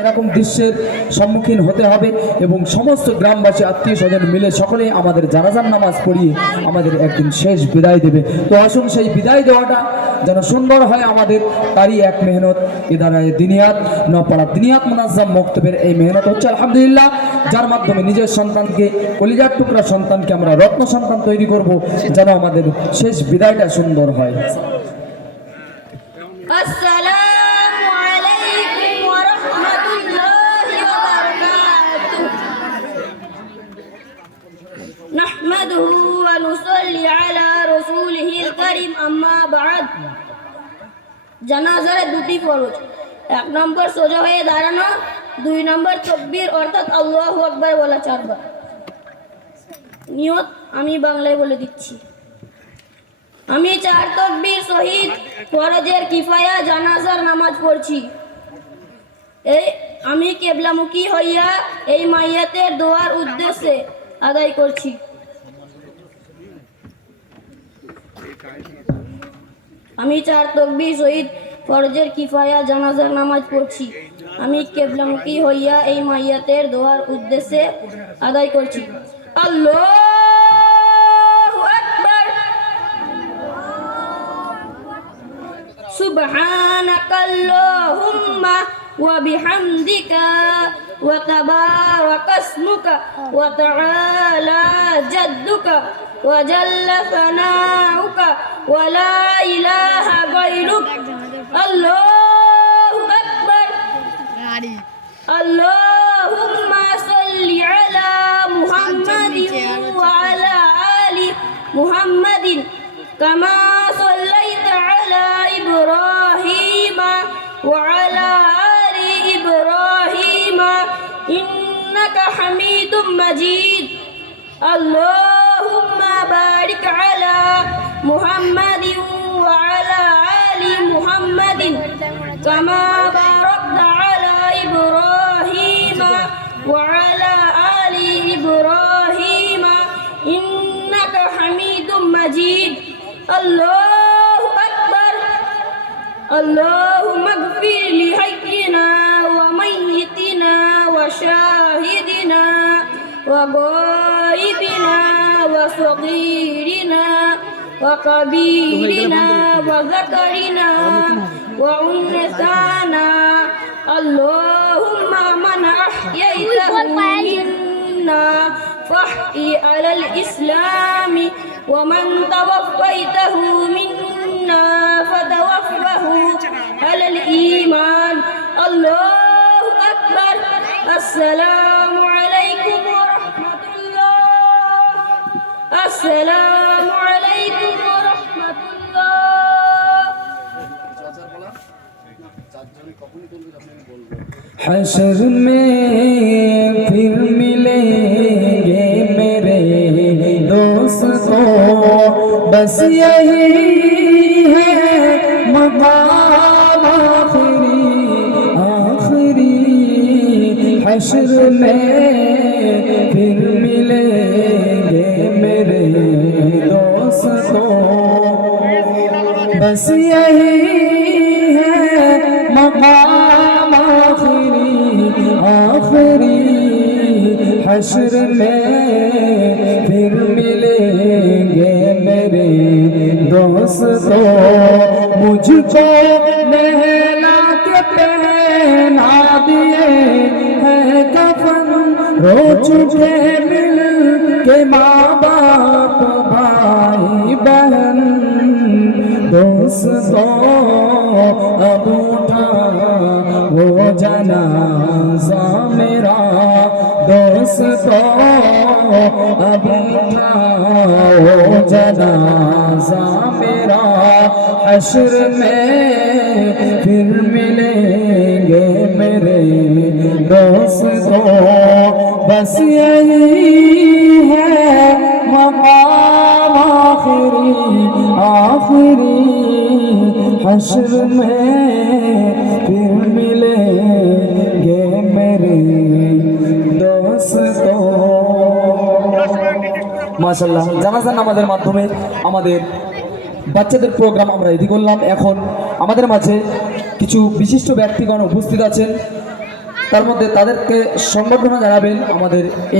এরকম দৃশ্যের সম্মুখীন হতে হবে এবং সমস্ত গ্রামবাসী আত্মীয় স্বজন মিলে সকলে আমাদের জানাজার নামাজ পড়িয়ে আমাদের একদিন শেষ বিদায় দেবে। তো আসুন সেই বিদায় দেওয়াটা যেন সুন্দর হয় আমাদের, তারই এক মেহনত ইদারায়ে দিনিয়াত নপাড়া দিনিয়াত মুনাজ্জাম মক্তবের এই মেহনত হচ্ছে আলহামদুলিল্লাহ, যার মাধ্যমে নিজের সন্তানকে, কলিজার টুকরা সন্তানকে আমরা রত্ন সন্তান তৈরি করব, যেন আমাদের শেষ বিদায়টা সুন্দর হয়। আসসালামু আলাইকুম ওয়া রাহমাতুল্লাহি ওয়া বারাকাতুহু। নাহমাদুহু ওয়া নুসাল্লি আলা রাসূলিহিল কারীম, আম্মা বা'দ। জানাজার দুটি ফরজ, 1 নম্বর সোজা হয়ে দাঁড়ানো, 2 নম্বর তাকবীর অর্থাৎ আল্লাহু আকবার বলা 4 বার। নিয়ত আমি বাংলায় বলে দিচ্ছি। আমি 4 তাকবীর সহিত ফরজের কিফায়া জানাজার নামাজ পড়ছি। আমি কিবলামুখী হইয়া এই মাইয়াতের দোয়ার উদ্দেশ্যে আদায় করছি। আমি 4 তাকবীর সহিত ফরজের কিফায়া জানাজার নামাজ পড়ছি। আমি কিবলামুখী হইয়া এই মাইয়াতের দোয়ার উদ্দেশ্যে আদায় করছি। আল্লাহু আকবার। সুবহানাকাল্লাহুম্মা ওয়া বিহামদিকা ওয়া তাবারাকা ইসমুকা ওয়া তাআলা জাদ্দুকা ওয়া জাল্লা সানাউকা ওয়া লা ইলাহা গায়রুক। আল্লাহু আকবার। আল্লাহুম্মা সাল্লি আলা মুহাম্মাদিন ওয়া আলা আলি মুহাম্মাদিন কামা সাল্লাইতা আলা ইব্রাহিমা ওয়া আলা আলি ইব্রাহিমা ইন্নাকা হামিদুম মাজিদ। আল্লাহুম্মা বারিক আলা মুহাম্মাদিন ওয়া আলা আলি মুহাম্মাদিন কামা বারাকতা আলা ইব্রাহিমা ওয়া আলা আলি ইব্রাহিমা ইন্নাকা হামিদুম মাজিদ। আল্লাহু আকবার। আল্লাহুম্মা ইগফির লি হাইয়িনা ওয়া মাইয়িতিনা ওয়া শাহিদিনা ওয়া গায়িবিনা ওয়া সগীরিনা ওয়া কাবীরিনা ওয়া যাকারিনা ওয়া উনসানা। আল্লাহুম্মা মান আহইয়াইতাহু মিন্না ফাহই আলাল ইসলামি ওয়া মান তাওয়াফাইতাহু মিন্না ফাতাওয়াফাহু আলাল ঈমান। আল্লাহু আকবার। আসসালামু আলাইকুম ওয়া রাহমাতুল্লাহ। আসসালামু আলাইকুম ওয়া রাহমাতুল্লাহ। हश्र में फिर मिलेंगे मेरे दोस्तों, बस यही है मकाम आखिरी आखिरी। हश्र में फिर मिलेंगे मेरे दोस्तों, बस यही है मकाम आखिरी आखिरी। हश्र में फिर मिलेंगे मेरे दोस्तों, मुझको नहला के पहना दिए हैं कफन, रो चुके मिल के माँ बाप भाई बहन। दोस्तों अब उठा वो जनाजा मेरा, दोस्तों अब उठा वो जनाजा मेरा। हश्र में फिर मिलेंगे मेरे दोस्तों, बस यही है मकाम आखिरी आखिरी। हश्र में फिर मिलेंगे मेरे दोस्तों। মাশাআল্লাহ, জানাজা নামাজের মাধ্যমে আমাদের বাচ্চাদের প্রোগ্রাম আমরা রেডি করলাম। এখন আমাদের মাঝে কিছু বিশিষ্ট ব্যক্তিগণ উপস্থিত আছেন। তার মধ্যে তাদেরকে সংবর্ধনা জানাবেন আমাদের এই